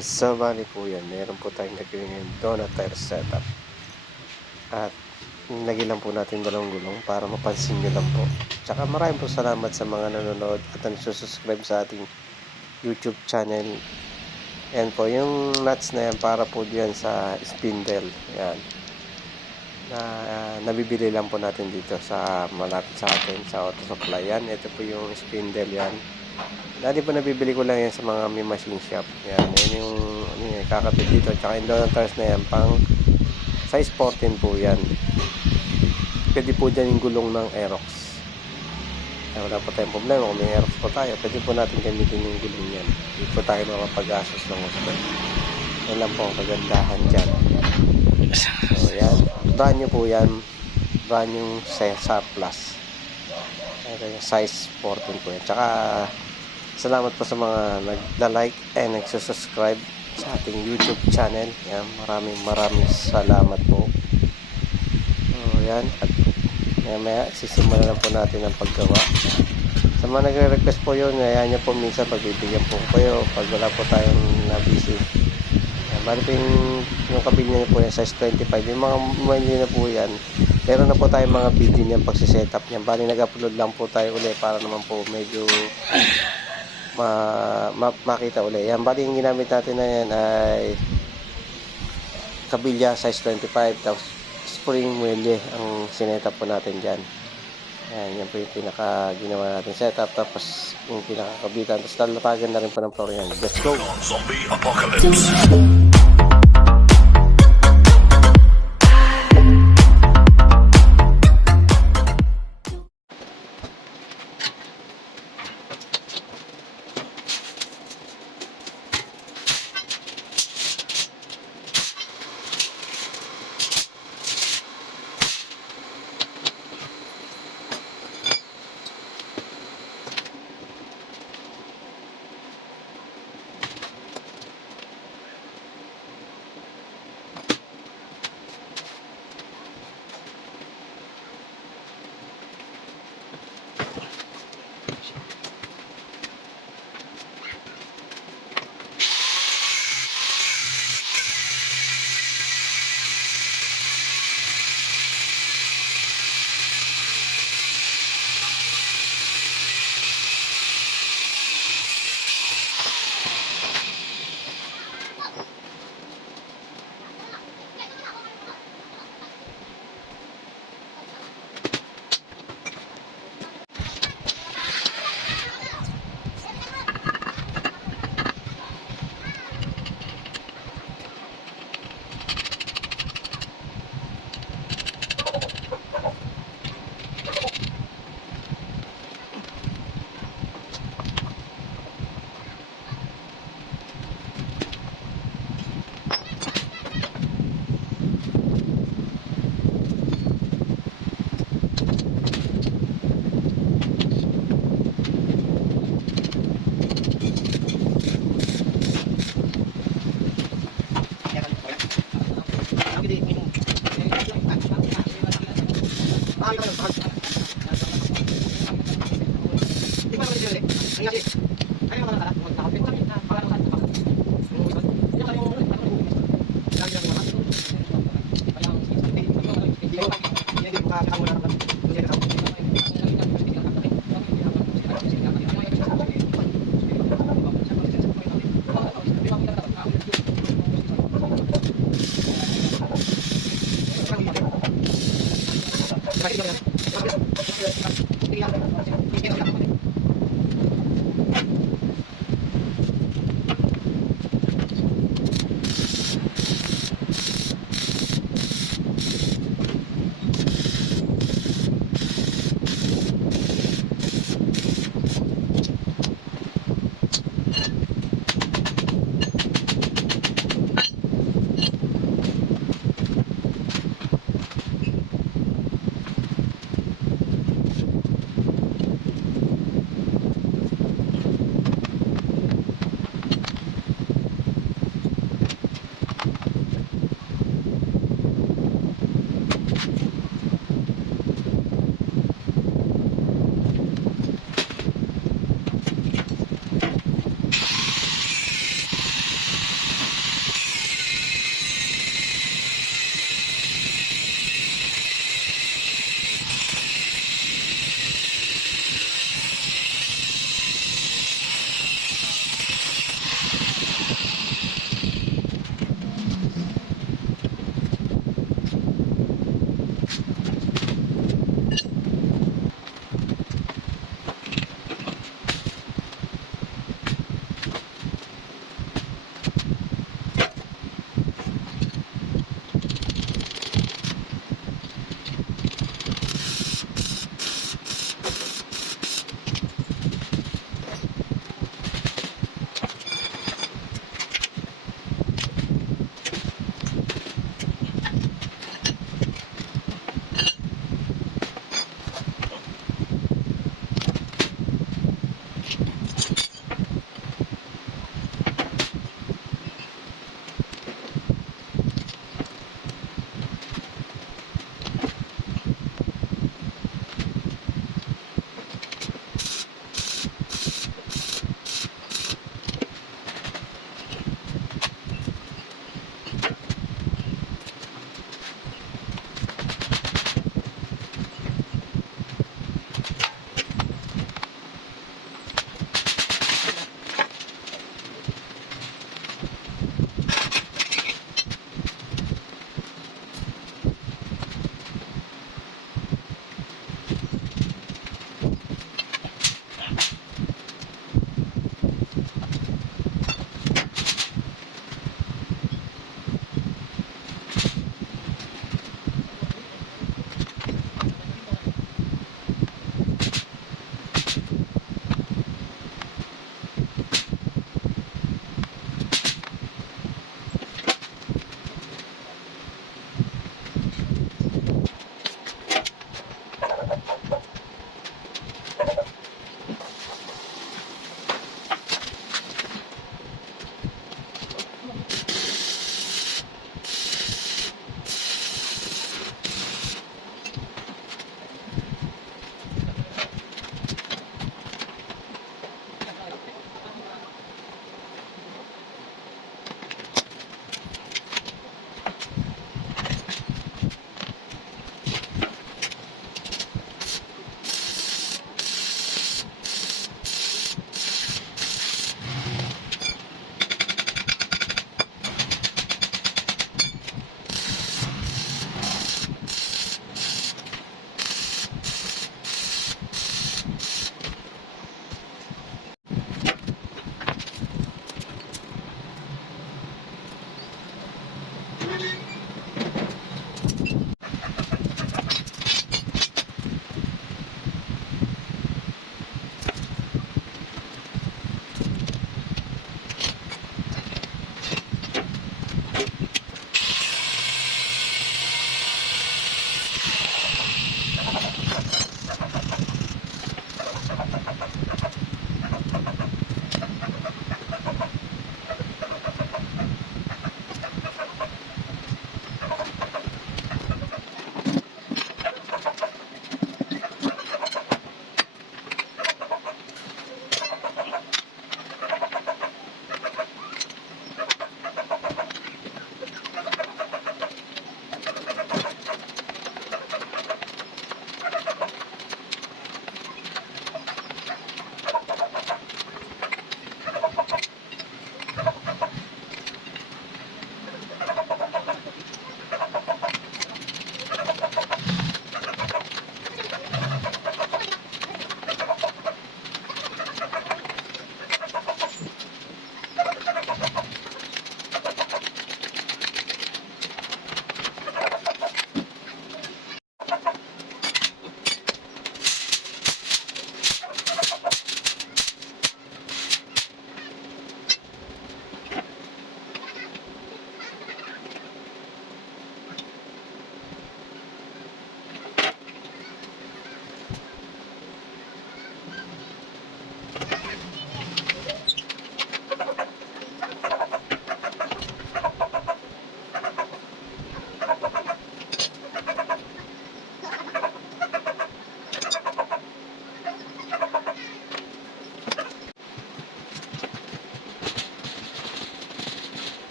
So bali po yan, meron po tayong naging donut tire setup. At nagilan po natin dalawang gulong para mapansin nyo lang po. Tsaka maraming po salamat sa mga nanonood at nagsusubscribe sa ating YouTube channel. Yan po, yung nuts na yan para po diyan sa spindle. Yan. Nabibili lang po natin dito sa malapit sa atin, sa auto supply. Yan, ito po yung spindle yan. Dati po nabibili ko lang yan sa mga may machine shop. Yan, yun yung kakabit dito. Tsaka yung donut tires na yan, pang size 14 po yan. Pwede po dyan yung gulong ng Aerox. Wala po tayong problema. Kung may Aerox po tayo, pwede po natin gamitin yung gulong yan. Hindi po tayo makapag-asos ng gusto. Yan lang po ang kagandahan dyan. So yan, brand new po yan. Brand new surplus. Size 14 po yan. Tsaka salamat po sa mga nagla-like and nagsusubscribe sa ating YouTube channel. Yan, maraming salamat po. So yan, at maya sisimulan na po natin ang paggawa. Sa mga nagre-request po yun, ayan nyo po minsan pagbibigyan po kayo pag wala po tayong na-busy. Bali po yung kabilya nyo po yan size 25. Yung mga mali na po yan, meron na po tayong mga video niyan pagsisetup niyan. Bali nag-upload lang po tayo ulit para naman po medyo makita ulit. Yan, bali yung ginamit natin na yan ay kabilya size 25, tapos spring wheel ang sinetup po natin dyan. Yan, yan po yung pinaka ginawa natin setup, tapos yung pinakakabitan, tapos lalatagan na rin po ng floor yan. Let's go! Zombie Apocalypse.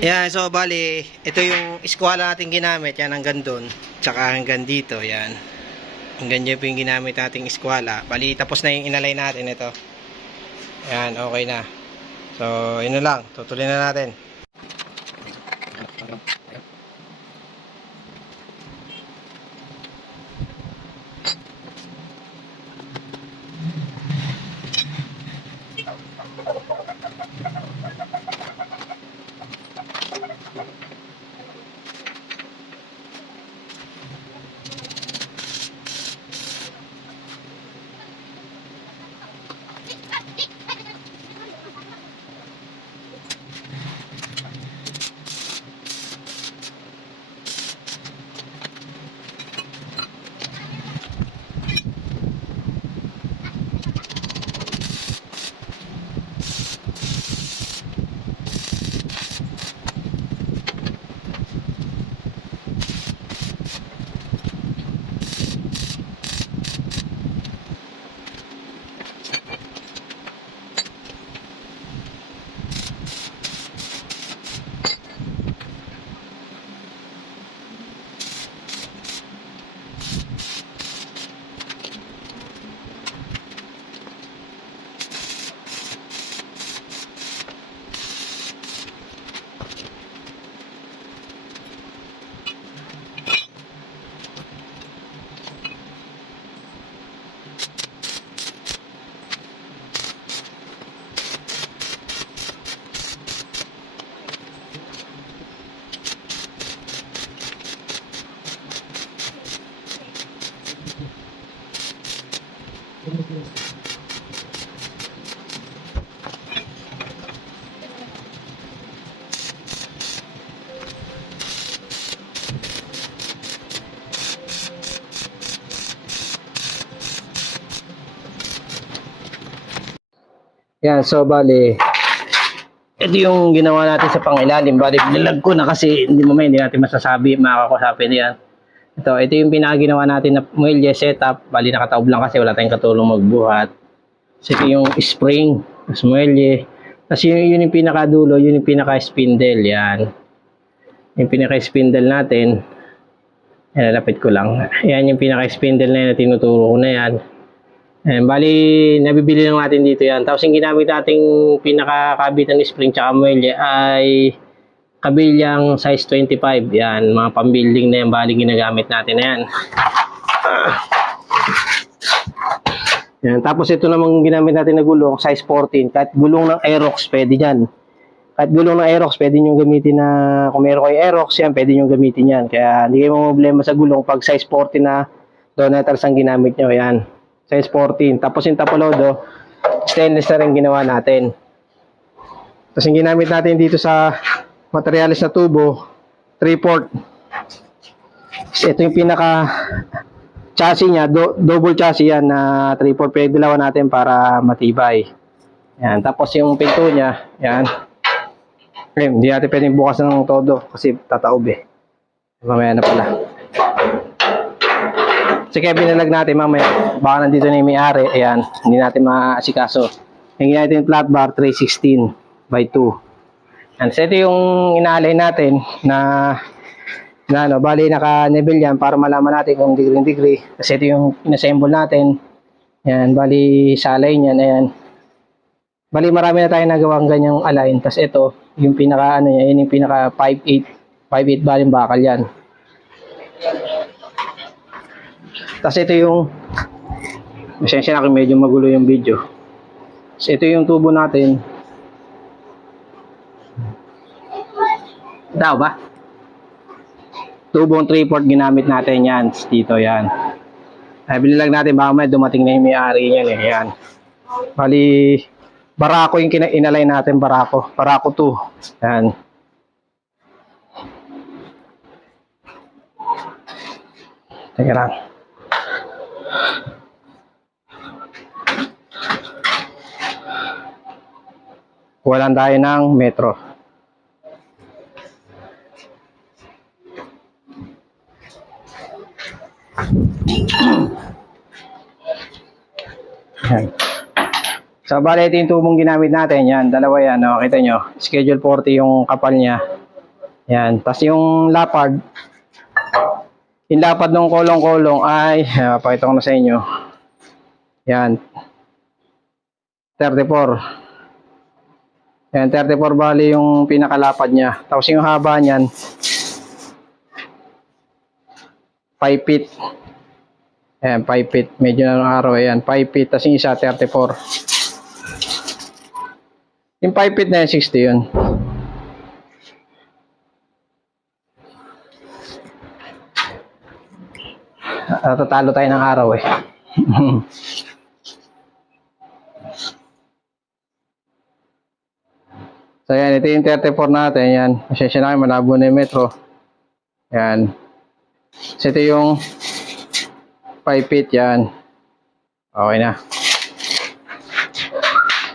Yan, so bali, ito yung eskwala natin ginamit. Yan, hanggang doon. Tsaka hanggang dito, yan. Hanggang dyan po yung ginamit nating eskwala. Bali, tapos na yung inalay natin ito. Yan, okay na. So, yun na lang. Tutuloy na natin. Yan, so bali, ito yung ginawa natin sa pangilalim. Bali, nilag ko na kasi hindi natin masasabi, makakasapin yan. Ito yung pinakaginawa natin na muelye setup. Bali, nakataob lang kasi wala tayong katulong magbuhat. So, ito yung spring, mas muelye. Tapos yun yung pinakadulo, yun yung pinaka-spindle, yan. Yung pinaka-spindle natin, yan, lapit ko lang. Yan yung pinaka-spindle na yan, tinuturo ko na yan. Ayan, bali, nabibili lang natin dito yan. Tapos yung ginamit nating pinaka-kabitan ng spring tsaka muelye ay kabilyang size 25. Yan, mga pambuilding na yan, bali ginagamit natin na yan. Yan. Tapos ito namang ginamit natin na gulong, size 14. Kahit gulong ng Aerox, pwede yan. Kahit gulong ng Aerox, pwede nyo gamitin na, kung meron kayo Aerox, yan, pwede nyo gamitin yan. Kaya hindi kayo problema sa gulong pag size 14 na donators ang ginamit nyo. Yan. Size 14. Tapos yung tapolodo, stainless na rin ginawa natin. Tapos yung ginamit natin dito sa materialis na tubo, 3/4. Ito yung pinaka chassis niya, double chassis yan na 3/4. Pagdilawan natin para matibay. Yan. Tapos yung pinto niya, yan. Hindi natin pwedeng bukas ng todo kasi tataob eh. Mamaya na pala. So kaya binalag natin mamaya, baka nandito na yung may-ari, ayan, hindi natin maasikaso. Yung natin yung flat bar, 316/2. And so ito yung inaalay natin na ano, bali naka-level yan para malaman natin kung degree. Kasi ito yung inassemble natin, ayan, bali salay niyan, ayan. Bali marami na tayo nagawang ganyang align, tapos ito, yung pinaka ano niya, yun yung pinaka 5/8 bali bakal yan. Tapos ito yung, pasensya na kung medyo magulo yung video. So ito yung tubo natin. Daw ba? Tubong 3/4 ginamit natin yan. Dito yan. Ay, binilag natin baka may dumating na yung may-ari niyan eh. Yan. Bali, barako yung inalay natin, barako. Barako 2. Yan. Teka lang. Walan tayo ng metro. Yan. So, bali, ito yung tubong ginamit natin. Yan, dalawa yan. O, kita nyo. Schedule 40 yung kapal niya. Yan. Tapos yung lapad ng kolong-kolong ay, pakita ko na sa inyo. Yan. 34. Yan, 34 bali yung pinakalapad niya. Tapos yung haba niyan, 5 feet. Ayan, 5 feet. Medyo na ng araw. Ayan, 5 feet. Tapos yung isa, 34. Yung 5 feet na yan, 60 yun. Tatalo tayo ng araw eh. So yan, ito yung 34 natin. Yan, pasensya na kayo, malabo na yung metro. Yan. So ito yung 5 feet yan. Okay na.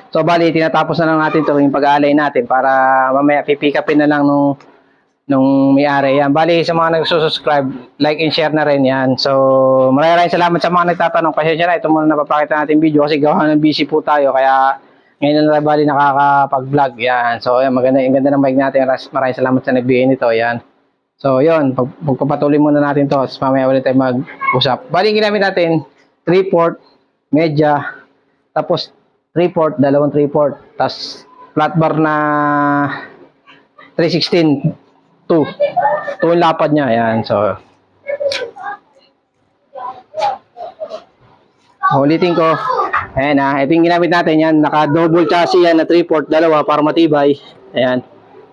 So bali, tinatapos na lang natin ito yung pag-aalay natin para mamaya pipick upin na lang nung may-ari. Yan. Bali, sa mga nagsusubscribe, like and share na rin yan. So maraming salamat sa mga nagtatanong. Pasensya na, ito muna napapakita natin video kasi gawa ng busy po tayo. Kaya ngayon na bali nakakapag-vlog. Yan. So yan, ang ganda ng mic natin. Maraming salamat sa nagbigay nito. Yan. So yun, pagpapatuloy muna natin to. Tapos mamaya ulit tayo mag-usap. Bali, ginamit natin 3/4, medya, tapos 3/4, dalawang 3/4, tapos flat bar na 3/16, 2 yung lapad niya. Yan. So ulitin ko. Ayan ito yung ginamit natin. Yan, naka-double chassis yan na 3/4, dalawa para matibay. Ayan.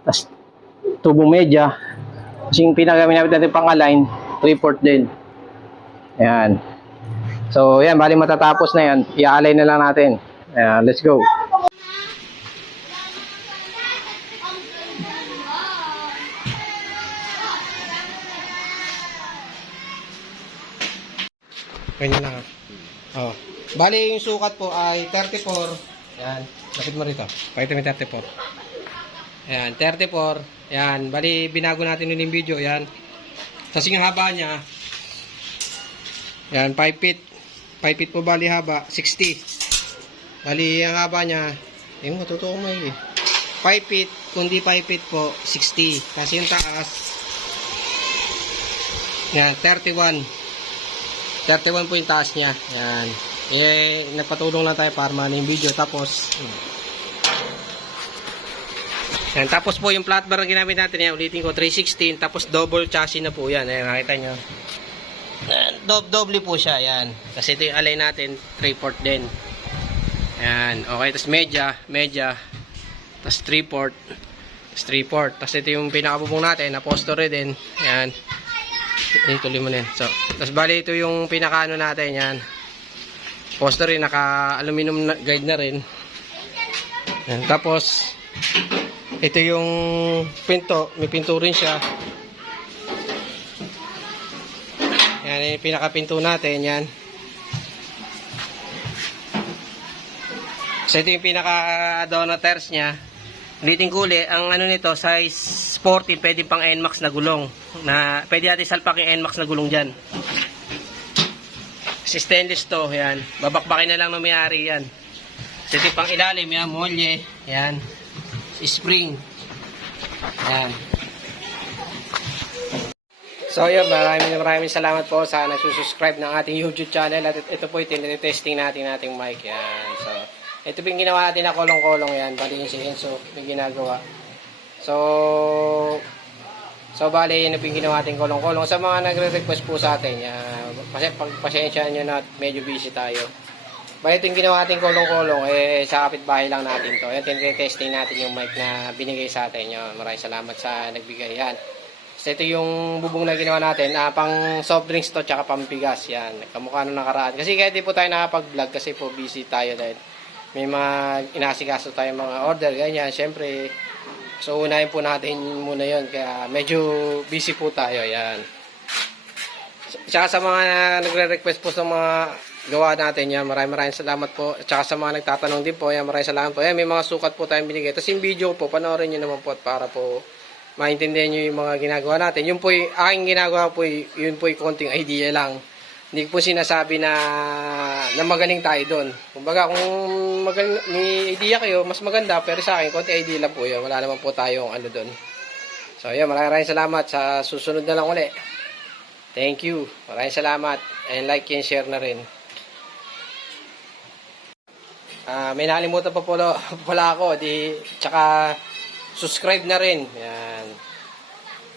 Tapos tubong medya. Kasi yung pinagamit natin pang-align, 3/4 din. Ayan. So, yan, bali matatapos na yan. I-align na lang natin. Ayan, let's go. Ganyan lang. Oh. Bali, yung sukat po ay 34. Ayan. Lapit mo rito. Pakita mo 34. Ayan, 34. Ayan. Bali, binago natin yung video. Ayan. Tapos yung haba niya. Ayan, 5 feet. 5 feet po bali haba. 60. Bali, ang haba niya. Ayun, matutuwa mo eh. 5 feet. Kundi 5 feet po, 60. Kasi yung taas. Ayan, 31. 31 po yung taas niya. Ayan. Eh, nagpatulong lang tayo para maano yung video. Tapos, yan. Tapos po yung flat bar na ginamit natin. Yan, ulitin ko, 316. Tapos double chassis na po yan. Ayan, nakita nyo. Doble po siya. Yan. Kasi ito yung alay natin, 3/4 din. Yan. Okay, tapos medya. Tapos 3/4. Tapos 3/4. Tapos ito yung pinakabubong natin, apostore din. Yan. Ituloy mo na yan. So, tapos bali ito yung pinakaano natin. Yan. Poster rin, naka-aluminum guide na rin. Yan. Tapos, ito yung pinto. May pinto rin siya. Yan, yung pinaka-pinto natin. Yan. So, ito yung pinaka-donators niya. Ulitin ko uli, ang ano nito, size 40, pwede pang NMAX na gulong. Pwede natin salpak yung NMAX na gulong dyan. Stainless to, yan. Babakbakin na lang ng may-ari yan. So, ito pang ilalim, yan, molye, yan. Spring. Yan. So, yun, maraming salamat po sa nagsusubscribe ng ating YouTube channel. At ito po yung tinitesting natin ating mic, yan. So, ito po yung ginawa natin na kolong-kolong, yan. Bali yung si Enzo, yung ginagawa. So, bali, yun po yung ginawa natin kolong-kolong. Sa mga nagre-request po sa atin, pagpasensya nyo na medyo busy tayo. Bali, ito yung ginawa natin kolong-kolong, sa kapitbahay lang natin to. Yan, tinitesting natin yung mic na binigay sa atin. Yan, maraming salamat sa nagbigay. Yan. So, ito yung bubong na ginawa natin. Pang soft drinks to, tsaka pampigas. Yan, kamukha nung nakaraan. Kasi kaya di po tayo nakapag-vlog kasi po busy tayo dahil may mga inasikaso tayo mga order. Ganyan, syempre. So, unahin po natin muna yon. Kaya medyo busy po tayo. Yan. Tsaka sa mga nagre-request po sa mga gawa natin, yan, maraming salamat po. Tsaka sa mga nagtatanong din po, yan, maraming salamat po. Yan, may mga sukat po tayong binigay. Tapos yung video po, panoorin nyo naman po at para po maintindihan nyo yung mga ginagawa natin. Yung po yung aking ginagawa po, yun po yung konting idea lang. Hindi po sinasabi na magaling tayo doon. Kumbaga, kung may idea kayo, mas maganda, pero sa akin, konti idea lang po yun. Wala naman po tayong ano doon. So, yun, maraming salamat. Sa susunod na lang ulit. Thank you. Maraming salamat. And like and share na rin. May nakalimutan pa pala ako. Tsaka, subscribe na rin. Yan.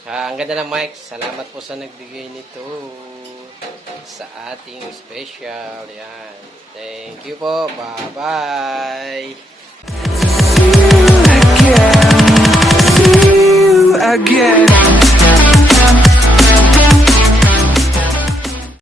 Ang ganda ng mic. Salamat po sa nagbigay nito sa ating special. Yan. Thank you po. Bye-bye. Again.